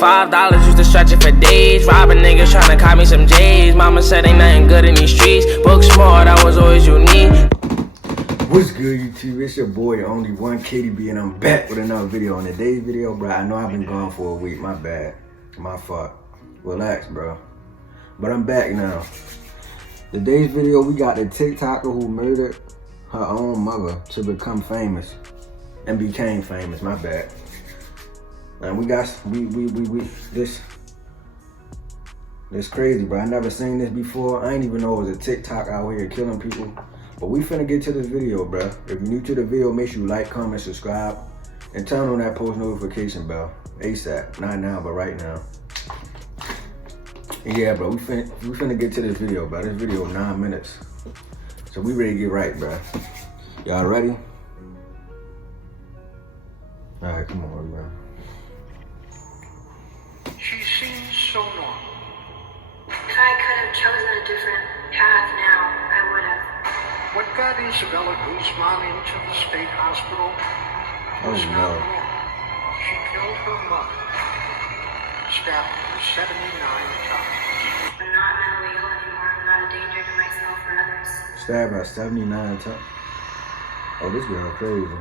$5 used to stretch it for days. Robbing niggas tryna cop me some J's. Mama said ain't nothing good in these streets. Book smart, I was always unique. What's good, YouTube? It's your boy, Only One KDB, and I'm back with another video. On today's video, bro, I know I've been gone for a week. My bad. My fault. Relax, bro. But I'm back now. Today's video, we got the TikToker who murdered her own mother to become famous. And became famous, my bad. And we got, this crazy, bro. I never seen this before. I ain't even know it was a TikTok out here killing people. But we finna get to this video, bro. If you're new to the video, make sure you like, comment, subscribe, and turn on that post notification bell. ASAP. Not now, but right now. And yeah, bro, we finna get to this video, bro. This video 9 minutes. So we ready to get right, bro. Y'all ready? Alright, come on, bro. She seems so normal. If I could have chosen a different path now, I would have. What got Isabella Guzman into the state hospital was not normal. She killed her mother, stabbed her 79 times. I'm not mentally ill anymore. I'm not a danger to myself or others. Stabbed her 79 times. Oh, this girl crazy.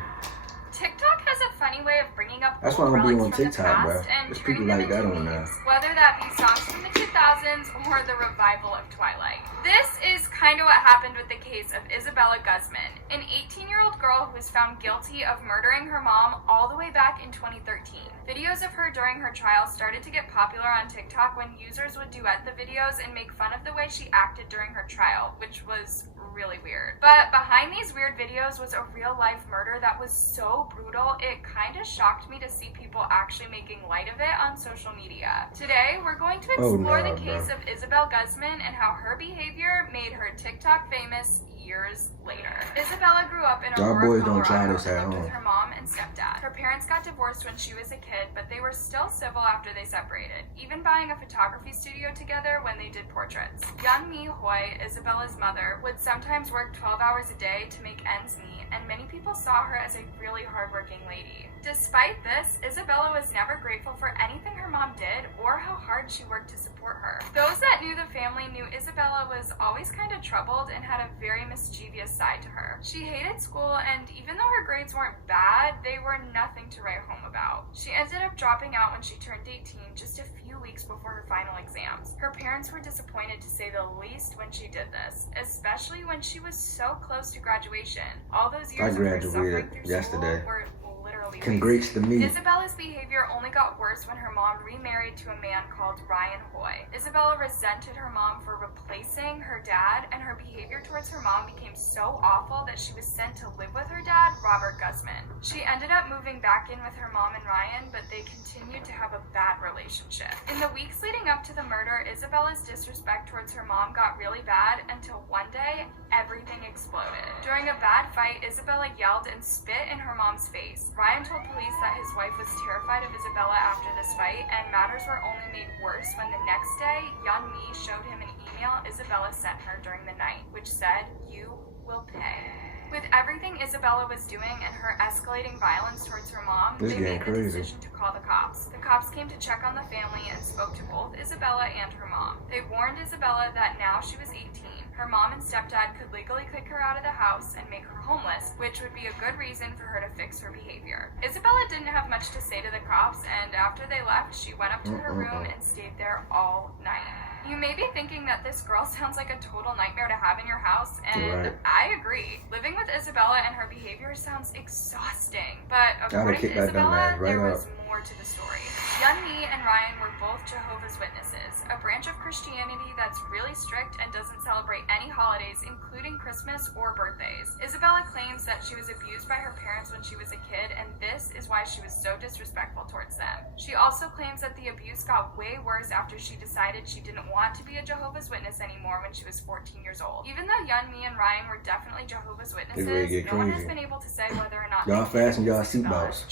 TikTok has a funny way of bringing up That's why old I'm gonna be relics on from the TikTok, bro. past and There's people turning like them that into on there. memes, whether that be songs from the 2000s or the revival of Twilight. This is kind of what happened with the case of Isabella Guzman, an 18-year-old girl who was found guilty of murdering her mom all the way back in 2013. Videos of her during her trial started to get popular on TikTok when users would duet the videos and make fun of the way she acted during her trial, which was really weird. But behind these weird videos was a real-life murder that was so brutal, it kind of shocked me to see people actually making light of it on social media. Today, we're going to explore the case of Isabel Guzman and how her behavior made her TikTok famous years later. Isabella grew up in Aurora, Colorado, and lived with her mom and stepdad. Her parents got divorced when she was a kid, but they were still civil after they separated, even buying a photography studio together when they did portraits. Yeonmi Hoi, Isabella's mother, would sometimes work 12 hours a day to make ends meet, and many people saw her as a really hardworking lady. Despite this, Isabella was never grateful for anything her mom did or how hard she worked to support her. Those that knew the family knew Isabella was always kind of troubled and had a very mischievous side to her. She hated school, and even though her grades weren't bad, they were nothing to write home about. She ended up dropping out when she turned 18, just a few weeks before her final exams. Her parents were disappointed, to say the least, when she did this, especially when she was so close to graduation. All those years of her suffering through yesterday. School were literally Congrats to me. Isabella's behavior only got worse when her mom remarried to a man called Ryan Hoi. Isabella resented her mom for replacing her dad, and her behavior towards her mom became so awful that she was sent to live with her dad, Robert Guzman. She ended up moving back in with her mom and Ryan, but they continued to have a bad relationship. In the weeks leading up to the murder, Isabella's disrespect towards her mom got really bad until one day, everything exploded. During a bad fight, Isabella yelled and spit in her mom's face. Ryan told police that his wife was terrified of Isabella after this fight, and matters were only made worse when the next day, Yeonmi showed him an email Isabella sent her during the night, which said, "You will pay." With everything Isabella was doing and her escalating violence towards her mom, they made the decision to call the cops. The cops came to check on the family and spoke to both Isabella and her mom. They warned Isabella that now she was 18, her mom and stepdad could legally kick her out of the house and make her homeless, which would be a good reason for her to fix her behavior. Isabella didn't have much to say to the cops, and after they left, she went up to her room and stayed there all night. You may be thinking that this girl sounds like a total nightmare to have in your house, and I agree. Living with Isabella and her behavior sounds exhausting, but according to Isabella, there was more to the story. Yeonmi and Ryan were both Jehovah's Witnesses, a branch of Christianity that's really strict and doesn't celebrate any holidays, including Christmas or birthdays. Isabella claims that she was abused by her parents when she was a kid, and this is why she was so disrespectful towards them. She also claims that the abuse got way worse after she decided she didn't want to be a Jehovah's Witness anymore when she was 14 years old. Even though Yeonmi and Ryan were definitely Jehovah's Witnesses, no one has been able to say whether or not y'all fasten y'all seatbelts.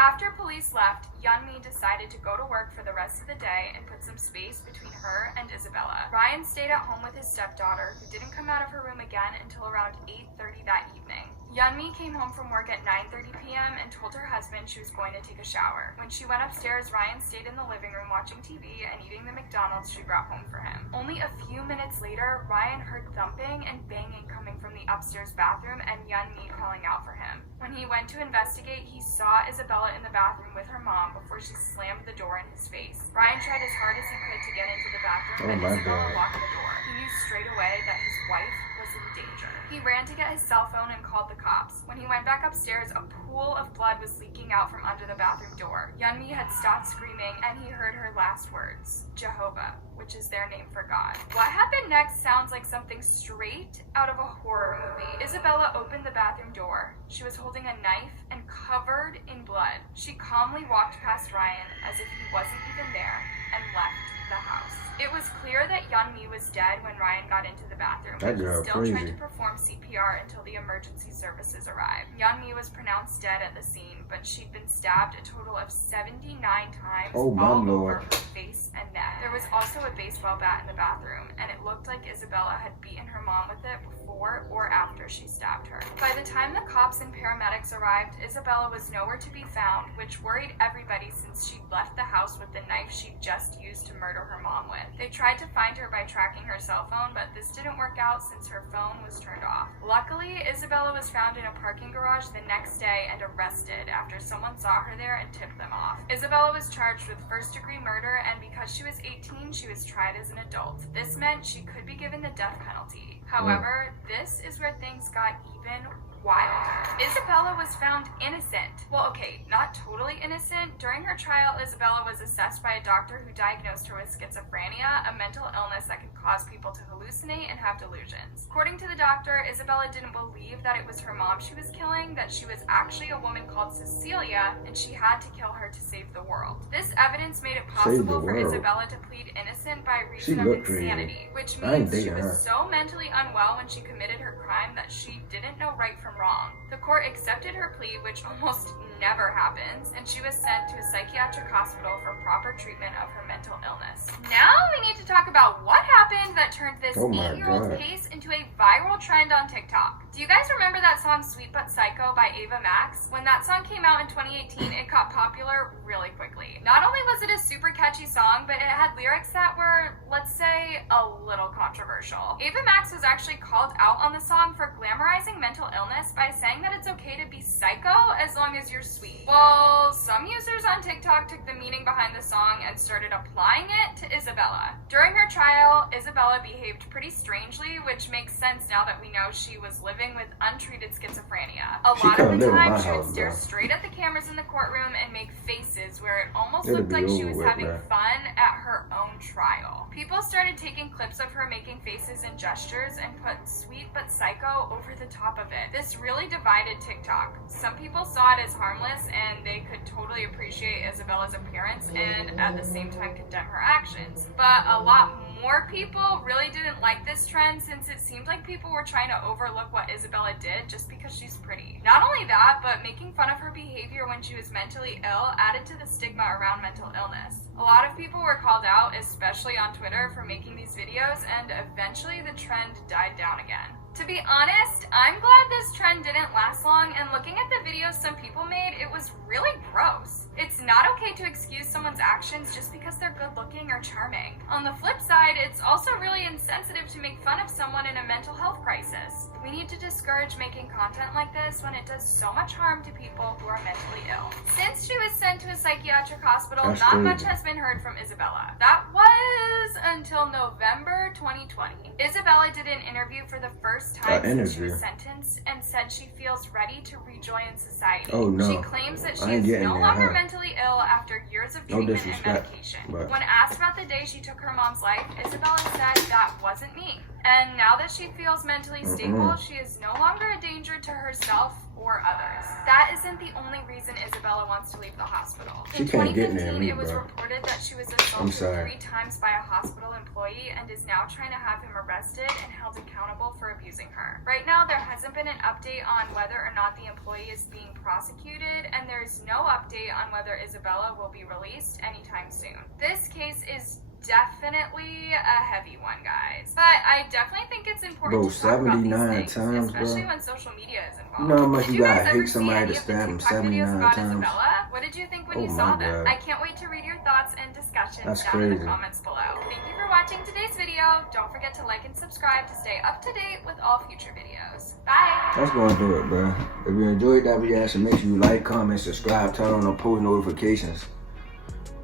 After police left, Yeonmi decided to go to work for the rest of the day and put some space between her and Isabella. Ryan stayed at home with his stepdaughter, who didn't come out of her room again until around 8:30 that evening. Yeonmi came home from work at 9:30 p.m. and told her husband she was going to take a shower. When she went upstairs, Ryan stayed in the living room watching TV and eating the McDonald's she brought home for him. Only a few minutes later, Ryan heard thumping and banging coming from the upstairs bathroom and Yeonmi calling out for him. When he went to investigate, he saw Isabella in the bathroom with her mom before she slammed the door in his face. Ryan tried as hard as he could to get into the bathroom, but Isabella locked the door. He knew straight away that his wife was in danger. He ran to get his cell phone and called the cops. When he went back upstairs, a pool of blood was leaking out from under the bathroom door. Yeonmi had stopped screaming and he heard her last words, Jehovah, which is their name for God. What happened next sounds like something straight out of a horror movie. Isabella opened the bathroom door. She was holding a knife and covered in blood. She calmly walked past Ryan as if he wasn't even there and left the house. It was clear that Yeonmi was dead when Ryan got into the bathroom, but he still tried to perform CPR until the emergency services arrived. Yeonmi was pronounced dead at the scene, but she'd been stabbed a total of 79 times all over her face and neck. There was also a baseball bat in the bathroom, and it looked like Isabella had beaten her mom with it before or after she stabbed her. By the time the cops and paramedics arrived, Isabella was nowhere to be found, which worried everybody since she'd left the house with the knife she'd just used to murder her mom with. They tried to find her by tracking her cell phone, but this didn't work out since her phone was turned off. Luckily, Isabella was found in a parking garage the next day and arrested after someone saw her there and tipped them off. Isabella was charged with first-degree murder, and because she was 18, she was tried as an adult. This meant she could be given the death penalty. However, this is where things got even wilder. Isabella was found innocent. Well, okay, not totally innocent. During her trial, Isabella was assessed by a doctor who diagnosed her with schizophrenia, a mental illness that can cause people to hallucinate and have delusions. According to the doctor, Isabella didn't believe that it was her mom she was killing, that she was actually a woman called Cecilia, and she had to kill her to save the world. This evidence made it possible for Isabella to plead innocent by reason of insanity, which means she was so mentally unwell when she committed her crime that she didn't know right from wrong. The court accepted her plea, which almost never happens, and she was sent to a psychiatric hospital for proper treatment of her mental illness. Now we need to talk about what happened that turned this 8-year-old case into a viral trend on TikTok. Do you guys remember that song Sweet But Psycho by Ava Max? When that song came out in 2018, it got popular really quickly. Not only was it a super catchy song, but it had lyrics that were, let's say, a little controversial. Ava Max was actually called out on the song for glamorizing mental illness by saying that it's okay to be psycho as long as you're sweet. Well, some users on TikTok took the meaning behind the song and started applying it to Isabella. During her trial, Isabella behaved pretty strangely, which makes sense now that we know she was living with untreated schizophrenia. A lot of the time, she would stare straight at the cameras in the courtroom and make faces where it almost looked like she was having fun at her own trial. People started taking clips of her making faces and gestures and put Sweet But Psycho over the top of it. This really divided TikTok. Some people saw it as harmless and they could totally appreciate Isabella's appearance and at the same time condemn her actions. But a lot more people really didn't like this trend since it seemed like people were trying to overlook what Isabella did just because she's pretty. Not only that, but making fun of her behavior when she was mentally ill added to the stigma around mental illness. A lot of people were called out, especially on Twitter, for making these videos, and eventually the trend died down again. To be honest, I'm glad this trend didn't last long, and looking at the videos some people made, it was really gross. It's not okay to excuse someone's actions just because they're good looking or charming. On the flip side, it's also really insensitive to make fun of someone in a mental health crisis. We need to discourage making content like this when it does so much harm to people who are mentally ill. Since she was sent to a psychiatric hospital, not much has been heard from Isabella. That was until November 2020. Isabella did an interview for the first time since she was sentenced and said she feels ready to rejoin society. She claims that she is no longer mentally ill after years of treatment and medication. When asked about the day she took her mom's life, Isabella said, "That wasn't me." And now that she feels mentally stable, she is no longer a danger to herself or others. That isn't the only reason Isabella wants to leave the hospital. In 2015, it was reported that she was assaulted 3 times by a hospital employee and is now trying to have him arrested and held accountable for abusing her. Right now, there hasn't been an update on whether or not the employee is being prosecuted, and there's no update on whether Isabella will be released anytime soon. This case is definitely a heavy one, guys. But I definitely think it's important Bro, to talk about these 79 things, times, especially bro. when social media is involved. You know how much Did you gotta guys ever hate see somebody any to of the stab him TikTok videos 79 about times? Isabella? What did you think when Oh you my saw them? God. I can't wait to read your thoughts and discussions That's down in the crazy. comments below. Thank you for watching today's video. Don't forget to like and subscribe to stay up to date with all future videos. Bye! That's gonna do it, bro. If you enjoyed that reaction, make sure you like, comment, subscribe, turn on the post notifications.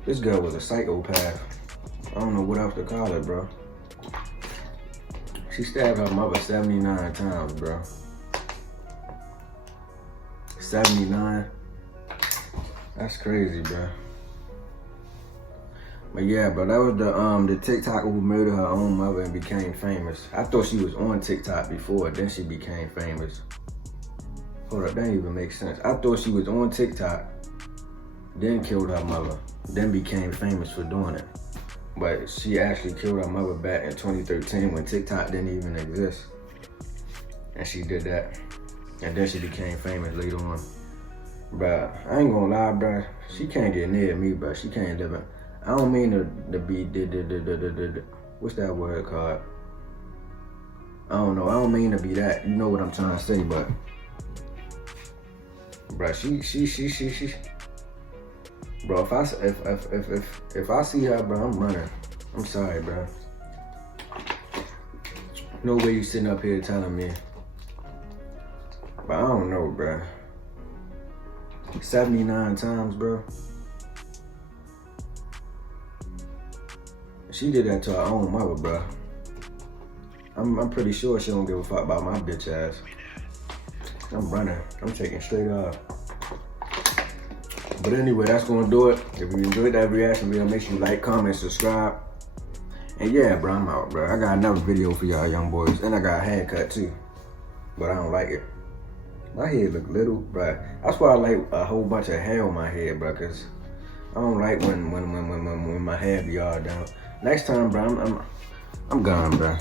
This girl was a psychopath. I don't know what else to call it, bro. She stabbed her mother 79 times, bro. 79. That's crazy, bro. But yeah, bro, that was the TikToker who murdered her own mother and became famous. I thought she was on TikTok before, then she became famous. Hold up, that didn't even make sense. I thought she was on TikTok, then killed her mother, then became famous for doing it. But she actually killed her mother back in 2013 when TikTok didn't even exist. And she did that. And then she became famous later on. Bruh, I ain't gonna lie, bruh. She can't get near me, bruh. She can't live it. I don't mean to be what's that word called? I don't know. I don't mean to be that. You know what I'm trying to say, but bruh, she. Bro, if I see her, bro, I'm running. I'm sorry, bro. No way you sitting up here telling me. But I don't know, bro. 79 times, bro. She did that to her own mother, bro. I'm pretty sure she don't give a fuck about my bitch ass. I'm running. I'm taking straight off. But anyway, that's gonna do it. If you enjoyed that reaction video, make sure you like, comment, subscribe. And yeah, bro, I'm out, bro. I got another video for y'all young boys. And I got a haircut too. But I don't like it. My head look little, bro. That's why I like a whole bunch of hair on my head, bro, cause I don't like when my hair be all down. Next time, bro, I'm gone, bro.